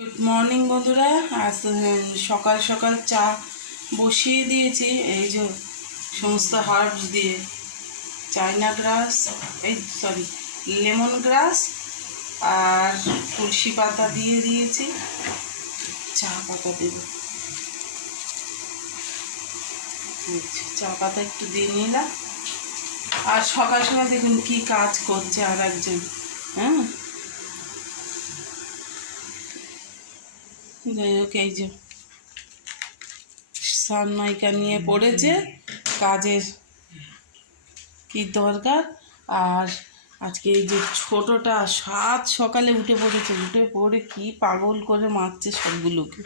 Good morning বন্ধুরা। আজ সকাল সকাল চা বসিয়ে দিয়েছি। এই যে, সমস্ত হার্বস দিয়ে। চাইনা গ্রাস এই সরি লেমন গ্রাস আর তুলসী পাতা দিয়ে দিয়েছি। চা পাতা দেব। চা পাতা একটু দিয়ে নিলাম। আর সকাল সকাল দেখুন কি কাজ করছে আর একজন হ্যাঁ? যাই হোক, এই যে সানমাইকা নিয়ে পড়েছে, কাজের কি দরকার? আর আজকে এই যে ছোটোটা সাত সকালে উঠে পড়েছে, উঠে পড়ে কি পাগল করে মারছে সবগুলোকে।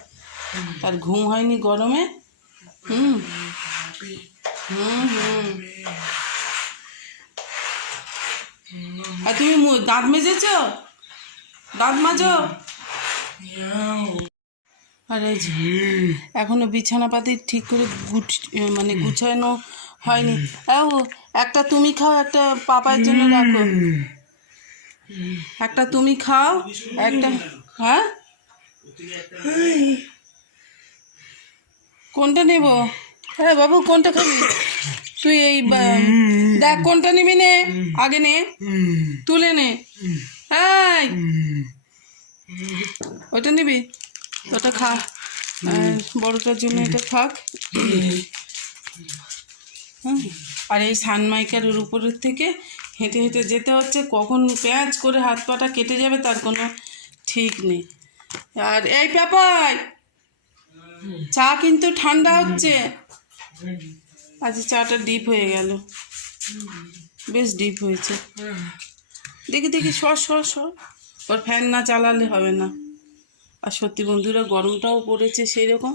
তার ঘুম হয়নি গরমে? হুম। হুম হুম। আর তুমি দাঁত মেজেছ? দাঁত মাজো? আর এই যে এখনও বিছানাপাতি ঠিক করে গুট মানে গুছানো হয়নি। ও একটা তুমি খাও, একটা পাপার জন্য রাখো। একটা তুমি খাও, একটা হ্যাঁ? কোনটা নেব? হ্যাঁ বাবু, কোনটা খাবি? তুই এই দেখ কোনটা নিবি নে, আগে নে, তুলে নে। এই ওটা নিবি? ওটা খা। বড়টার জন্য এটা থাক। আর এই সানমাইকার ওর উপরের থেকে হেঁটে হেঁটে যেতে হচ্ছে। কখন প্যাঁচ করে হাত পাটা কেটে যাবে তার কোনো ঠিক নেই। আর এই পেপাই চা কিন্তু ঠান্ডা হচ্ছে। আজ চাটা ডিপ হয়ে গেল। বেশ ডিপ হয়েছে। দেখি দেখি, সর সর সর। ওর ফ্যান না চালালে হবে না। আর সত্যি বন্ধুরা গরমটাও পড়েছে সেই রকম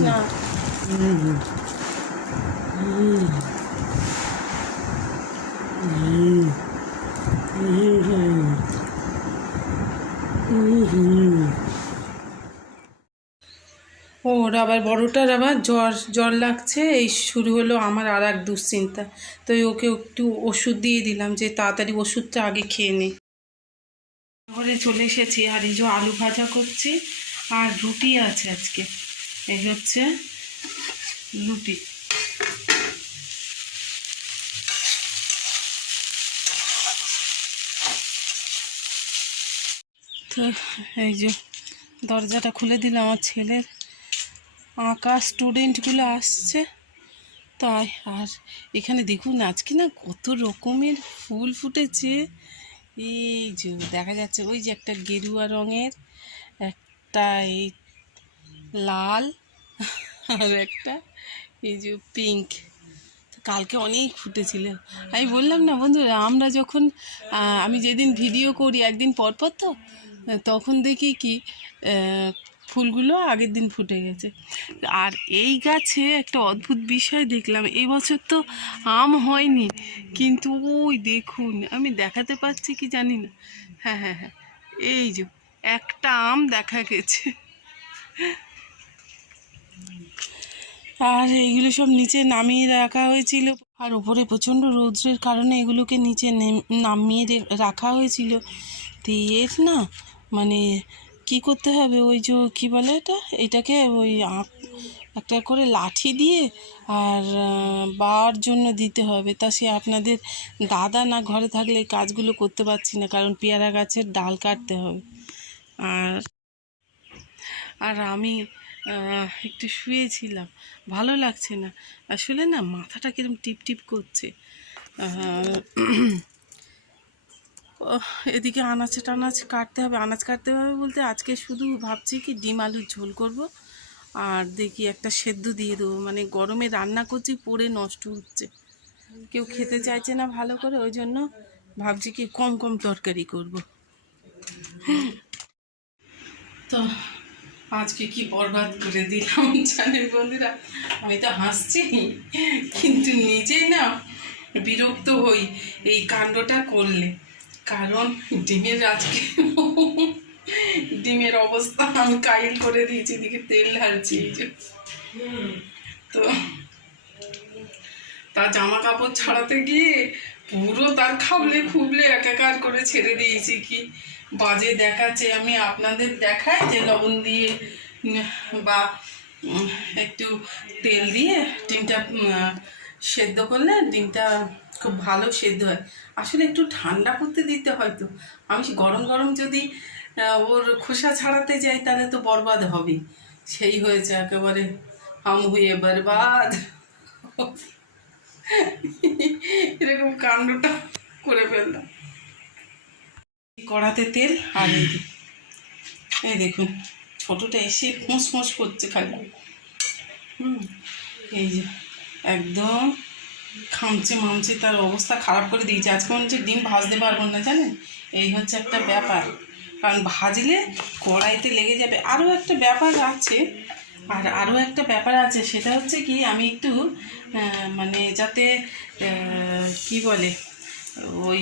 না? আবার বড়টার আবার জ্বর জ্বর লাগছে, এই শুরু হলো আমার আর এক দুশ্চিন্তা। তো ওকে একটু ওষুধ দিয়ে দিলাম যে তাড়াতাড়ি ওষুধটা আগে খেয়ে নে। ঘরে চলে এসেছি, আর এই যে আলু ভাজা করছি, আর রুটি আছে আজকে। এই হচ্ছে রুটি। তো এই যে দরজাটা খুলে দিলাম আমার ছেলের। আঁকা স্টুডেন্টগুলো আসছে। তাই আর এখানে দেখুন আজকে না কত রকমের ফুল ফুটেছে। এই যে দেখা যাচ্ছে ওই যে একটা গেরুয়া রঙের, একটা এই লাল আর একটা এই যে পিঙ্ক কালকে অনেক ফুটেছিল। আমি বললাম না বন্ধুরা, আমরা যখন আমি যেদিন ভিডিও করি একদিন পর পর তো, তখন দেখি কি ফুলগুলো আগের দিন ফুটে গেছে। আর এই গাছে একটা অদ্ভুত বিষয় দেখলাম, এই বছর তো আম হয়নি। কিন্তু ওই দেখুন, আমি দেখাতে পাচ্ছি কি জানি না। হ্যাঁ হ্যাঁ হ্যাঁ এই যে একটা আম দেখা গেছে। আর এইগুলো সব নিচে নামিয়ে রাখা হয়েছিল। আর ওপরে প্রচণ্ড রৌদ্রের কারণে এগুলোকে নিচে নেম- নামিয়ে রাখা হয়েছিল। তো এর না মানে কি করতে হবে? ওই যে কী বলে এটা এটাকে ওই একটা করে লাঠি দিয়ে আর বার জন্য দিতে হবে। তা সে আপনাদের দাদা না ঘরে থাকলে এই কাজগুলো করতে পারছি না, কারণ পেয়ারা গাছের ডাল কাটতে হবে। আর আর আমি একটু শুয়েছিলাম। ভালো লাগছে না। আসলে না, মাথাটা কিরম টিপ টিপ করছে এদিকে আনাজ টানাজ কাটতে হবে। আনাজ কাটতে হবে বলতে আজকে শুধু ভাবছি কি ডিম আলুর ঝোল করব আর দেখি একটা সেদ্ধ দিয়ে দেবো। মানে গরমে রান্না করছি, পড়ে নষ্ট হচ্ছে। কেউ খেতে চাইছে না ভালো করে, ওই জন্য ভাবছি কি কম কম তরকারি করব। তো আজকে কি বরবাদ করে দিলাম জানেন বন্ধুরা? আমি তো হাসছি, কিন্তু নিজেই না বিরক্ত হই এই কাণ্ডটা করলে। কারণ ডিমের আজকে ডিমের অবস্থা আমি কাইল করে দিয়েছি, এদিকে তেল ঢালছি তো তার জামা কাপড় ছাড়াতে গিয়ে পুরো তার খাবলে খুবলে একাকার করে ছেড়ে দিয়েছি কি বাজে দেখাচ্ছে। আমি আপনাদের দেখাই যে লবণ দিয়ে বা একটু তেল দিয়ে ডিমটা সেদ্ধ করলে ডিমটা খুব ভালো সেদ্ধ হয়। আসলে একটু ঠান্ডা করতে দিতে হয় তো। আমি গরম গরম যদি ওর খোসা ছাড়াতে যাই তাহলে তো বরবাদ হবে সেই হয়েছে একেবারে হাম হুয়ে বরবাদ। এরকম কাণ্ডটা করে ফেললাম। কড়াতে তেল আর এই দেখুন, ছোটোটা এসে ফোঁস ফোঁস করছে খালি। হুম, এই যে। একদম খামচে মামচে তার অবস্থা খারাপ করে দিয়েছে। আজকে মনে হচ্ছে ডিম ভাজতে পারব না, জানেন? এই হচ্ছে একটা ব্যাপার। কারণ ভাজলে কড়াইতে লেগে যাবে। আরও একটা ব্যাপার আছে, আর আরও একটা ব্যাপার আছে, সেটা হচ্ছে কি, আমি একটু মানে যাতে কি বলে, ওই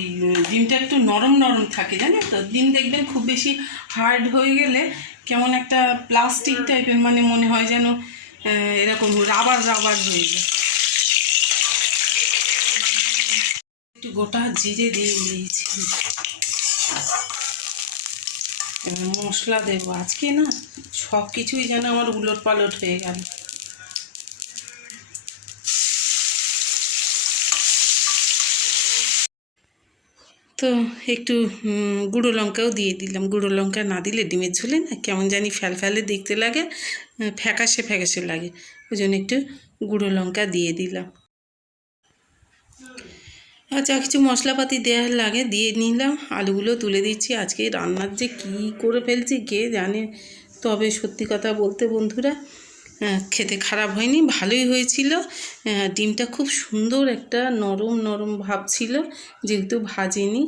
ডিমটা একটু নরম নরম থাকে, জানেন তো? ডিম দেখবেন খুব বেশি হার্ড হয়ে গেলে কেমন একটা প্লাস্টিক টাইপের মানে মনে হয় যেন এরকম রাবার রাবার হয়ে যায়। একটু গোটা জিরে দিয়ে দিয়েছি। মশলা দেবো। আজকে না সব কিছুই যেন আমার উলট পালট হয়ে গেল। তো একটু গুঁড়ো লঙ্কাও দিয়ে দিলাম। গুঁড়ো লঙ্কা না দিলে ডিমের ঝোলে না, কেমন জানি ফ্যাল ফ্যালে দেখতে লাগে ফ্যাকাশে ফ্যাকাশে লাগে। ওই জন্য একটু গুঁড়ো লঙ্কা দিয়ে দিলাম। আর যা কিছু মশলাপাতি দেওয়ার লাগে দিয়ে নিলাম। আলুগুলো তুলে দিচ্ছি। আজকে রান্নার যে কী করে ফেলছি কে জানে? তবে সত্যি কথা বলতে বন্ধুরা খেতে খারাপ হয়নি, ভালোই হয়েছিল। ডিমটা খুব সুন্দর একটা নরম নরম ভাব ছিল, যেহেতু ভাজিনি।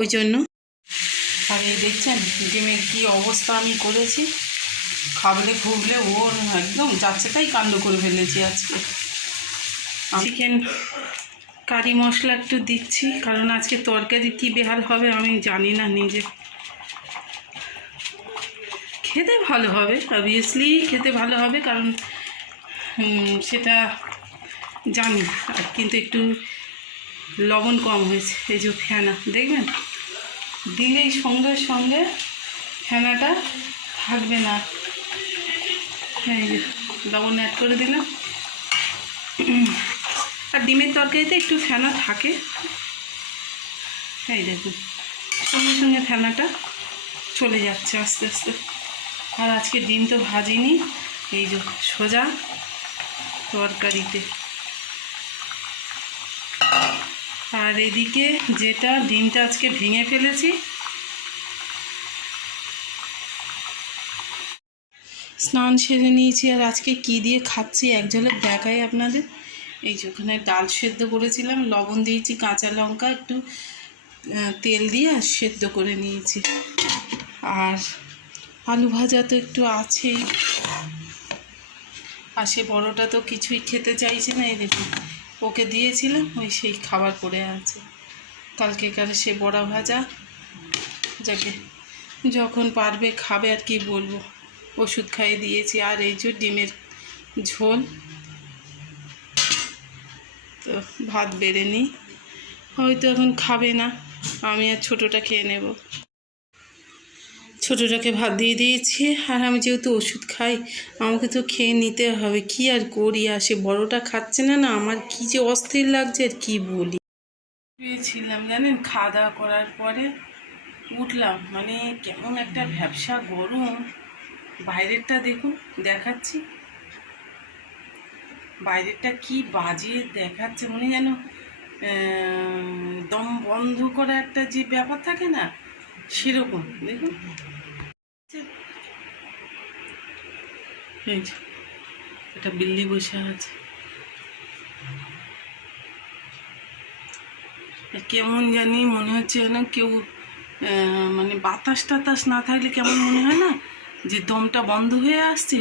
ওই জন্য। আর এই দেখছেন ডিমের কী অবস্থা আমি করেছি। খাবলে খুবলে ওর একদম যাচ্ছে তাই কাণ্ড করে ফেলেছি আজকে। চিকেন কারি মশলা একটু দিচ্ছি, কারণ আজকে তরকারি কি বেহাল হবে আমি জানি না নিজে। খেতে ভালো হবে অবভিয়াসলি খেতে ভালো হবে কারণ সেটা জানি কিন্তু একটু লবণ কম হয়েছে, এই যে ফেনা, দেখবেন? দিলেই সঙ্গে সঙ্গে ফেনাটা থাকবে না। এই যে, লবণ অ্যাড করে দিলাম। আর ডিমের তরকারিতে একটু ফেনা থাকে। এই দেখুন, সঙ্গে সঙ্গে ফেনাটা চলে যাচ্ছে আস্তে আস্তে। আর আজকে ডিম তো ভাজিনি, এই যে সোজা তরকারিতে। আর এদিকে যেটা, ডিমটা আজকে ভেঙে ফেলেছি। স্নান সেরে নিয়েছি, আর আজকে কি দিয়ে খাচ্ছি এক ঝলক দেখাই আপনাদের। এই যে ওখানে ডাল সেদ্ধ করেছিলাম, লবণ দিয়েছি, কাঁচা লঙ্কা, একটু তেল দিয়ে আর সেদ্ধ করে নিয়েছি। আর আলু ভাজা তো একটু আছেই। আর সে বড়টা তো কিছুই খেতে চাইছে না, এই দেখুন। ওকে দিয়েছিলাম, ওই সেই খাবার পড়ে আছে। কালকে কালকেকার সে বড়া ভাজা। যাকে যখন পারবে খাবে আর কি বলব। ওষুধ খাইয়ে দিয়েছি, আর এই যে ডিমের ঝোল। তো ভাত বেড়ে নিই। হয়তো এখন খাবে না, আমি আর ছোটোটা খেয়ে নেব। ছোটোটাকে ভাত দিয়ে দিয়েছি। আর আমি যেহেতু ওষুধ খাই, আমাকে তো খেয়ে নিতে হবে। কি আর করি? আর সে বড়োটা খাচ্ছে না না আমার কি যে অস্থির লাগছে আর কী বলি? শুয়েছিলাম, জানেন? খাওয়া দাওয়া করার পরে উঠলাম। মানে কেমন একটা ব্যবসা গরম। বাইরেরটা দেখুন, দেখাচ্ছি। বাইরেরটা কি বাজে দেখাচ্ছে, মনে যেন দম বন্ধ করা একটা যে ব্যাপার থাকে না, সেরকম। দেখুন। একটা বিল্লি বসে আছে। কেমন জানি মনে হচ্ছে যেন কেউ মানে বাতাস টাতাস না থাকলে কেমন মনে হয় না? যে দমটা বন্ধ হয়ে আসছে,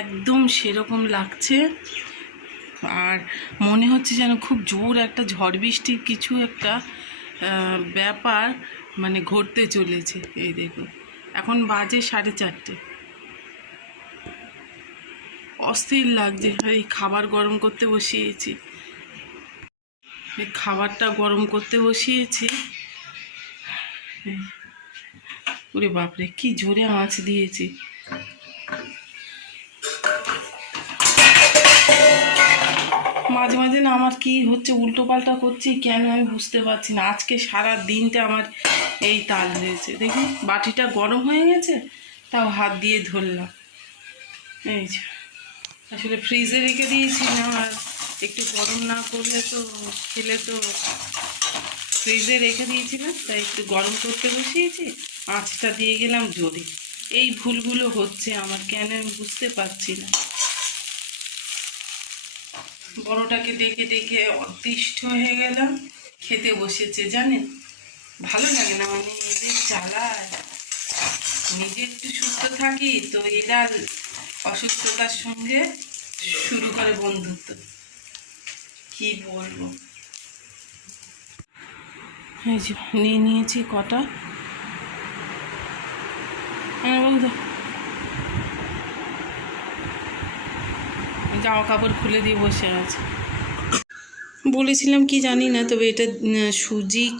একদম সেরকম লাগছে। আর মনে হচ্ছে যেন খুব জোর একটা ঝড় বৃষ্টির কিছু একটা ব্যাপার মানে ঘটতে চলেছে। এই দেখুন। এখন বাজে সাড়ে চারটে। অস্থির লাগছে। এই খাবার গরম করতে বসিয়েছি। এই খাবারটা গরম করতে বসিয়েছি। ওরে বাপরে, কি জোরে আঁচ দিয়েছি। মাঝে মাঝে না আমার কি হচ্ছে উল্টো পাল্টা করছি, কেন আমি বুঝতে পারছি না। আজকে সারা দিনটা আমার এই তাল হয়েছে। দেখুন বাটিটা গরম হয়ে গেছে, তাও হাত দিয়ে ধরলাম। এই যে, আসলে ফ্রিজে রেখে দিয়েছি না, আর একটু গরম না করলে তো খেলে তো ফ্রিজে রেখে দিয়েছিলাম, তাই একটু গরম করতে বসিয়েছি, আঁচটা দিয়ে গেলাম জোরে। এই ভুলগুলো হচ্ছে আমার, কেন আমি বুঝতে পারছি না। বড়টাকে ডেকে ডেকে অতিষ্ঠ হয়ে গেলাম, খেতে বসেছে, জানেন? ভালো লাগে না মানে নিজে চালায় নিজে একটু সুস্থ থাকি, তো এরা অসুস্থতার সঙ্গে শুরু করে বন্ধুত্ব। কি বলব? নিয়ে নিয়েছি কটা। হ্যাঁ বলতো জামা কাপড় খুলে দিয়ে বসে আছে। বলেছিলাম কি জানি না, তবে এটা সুজি,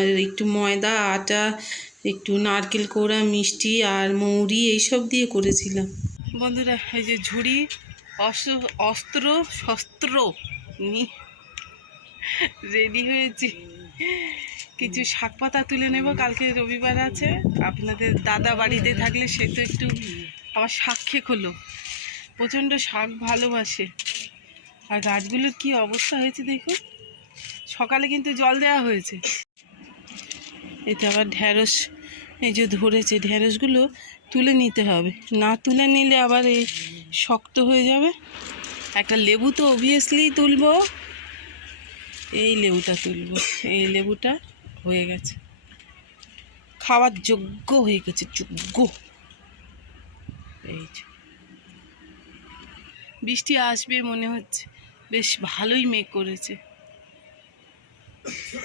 আর একটু ময়দা, আটা, একটু নারকেল কোড়া, মিষ্টি আর মৌরি এইসব দিয়ে করেছিলাম। বন্ধুরা, এই যে ঝুড়ি, অস- অস্ত্র, শস্ত্র রেডি হয়েছি। কিছু শাক পাতা তুলে নেব, কালকে রবিবার আছে। আপনাদের দাদা বাড়িতে থাকলে সে তো একটু আমার খেয়ে হলো প্রচণ্ড শাক ভালোবাসে। আর গাছগুলোর কি অবস্থা হয়েছে দেখুন? সকালে কিন্তু জল দেওয়া হয়েছে। এতে আবার ঢ্যাঁড়স, এই যে ধরেছে, ঢ্যাঁড়সগুলো তুলে নিতে হবে। না তুলে নিলে আবার এই শক্ত হয়ে যাবে। একটা লেবু তো অবভিয়াসলি তুলবো। এই লেবুটা তুলবো। এই লেবুটা হয়ে গেছে। খাওয়ার যোগ্য হয়ে গেছে, যোগ্য। এই বৃষ্টি আসবে মনে হচ্ছে। বেশ ভালোই মেঘ করেছে।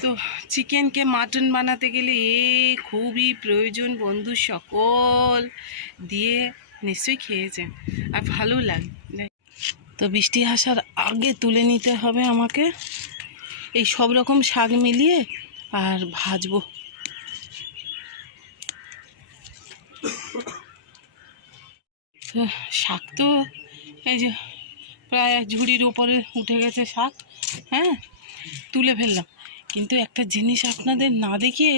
তো চিকেনকে মাটন বানাতে গেলে এ খুবই প্রয়োজন বন্ধু সকল। দিয়ে নিশ্চয়ই খেয়েছেন আর ভালো লাগে। তো বৃষ্টি আসার আগে তুলে নিতে হবে আমাকে। এই সব রকম শাক মিলিয়ে আর ভাজবো। শাক তো এই যে প্রায় ঝুড়ির উপরে উঠে গেছে শাক হ্যাঁ? তুলে ফেললাম। কিন্তু একটা জিনিস আপনাদের না দেখিয়ে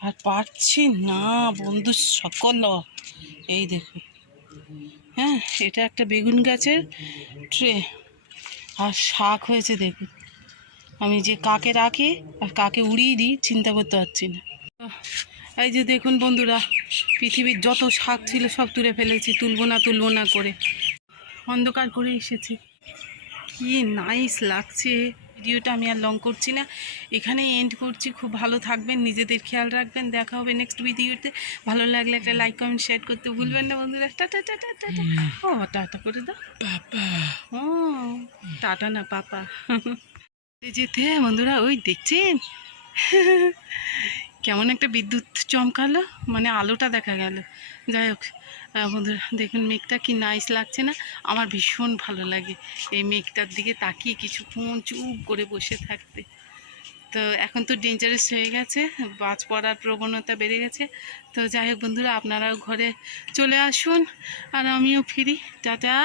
আর পারছি না, বন্ধু সকল। এই দেখুন হ্যাঁ? এটা একটা বেগুন গাছের ট্রে, আর শাক হয়েছে দেখুন। আমি যে কাকে রাখি আর কাকে উড়িয়ে দিই চিন্তা করতে পারছি না। এই যে দেখুন বন্ধুরা, পৃথিবীর যত শাক ছিল সব তুলে ফেলেছি, তুলবো না তুলবো না করে। অন্ধকার করে এসেছি। কি নাইস লাগছে। ভিডিওটা আমি আর লং করছি না। এখানেই এন্ড করছি। খুব ভালো থাকবেন নিজেদের খেয়াল রাখবেন। দেখা হবে নেক্সট ভিডিওতে ভালো লাগলে একটা লাইক কমেন্ট শেয়ার করতে ভুলবেন না বন্ধুরা। টাটা টাটা টাটা ও টাটা করে দাও। পাপা। ও টাটা না পাপা। যেতে বন্ধুরা ওই দেখছেন? কেমন একটা বিদ্যুৎ চমকালো মানে আলোটা দেখা গেল। যাই হোক বন্ধুরা, দেখুন মেঘটা কি নাইস লাগছে না? আমার ভীষণ ভালো লাগে এই মেঘটার দিকে তাকিয়ে কিছুক্ষণ চুপ করে বসে থাকতে। তো এখন তো ডেঞ্জারাস হয়ে গেছে, বাজ পড়ার প্রবণতা বেড়ে গেছে। তো যাই হোক বন্ধুরা, আপনারাও ঘরে চলে আসুন আর আমিও ফিরি। টাটা।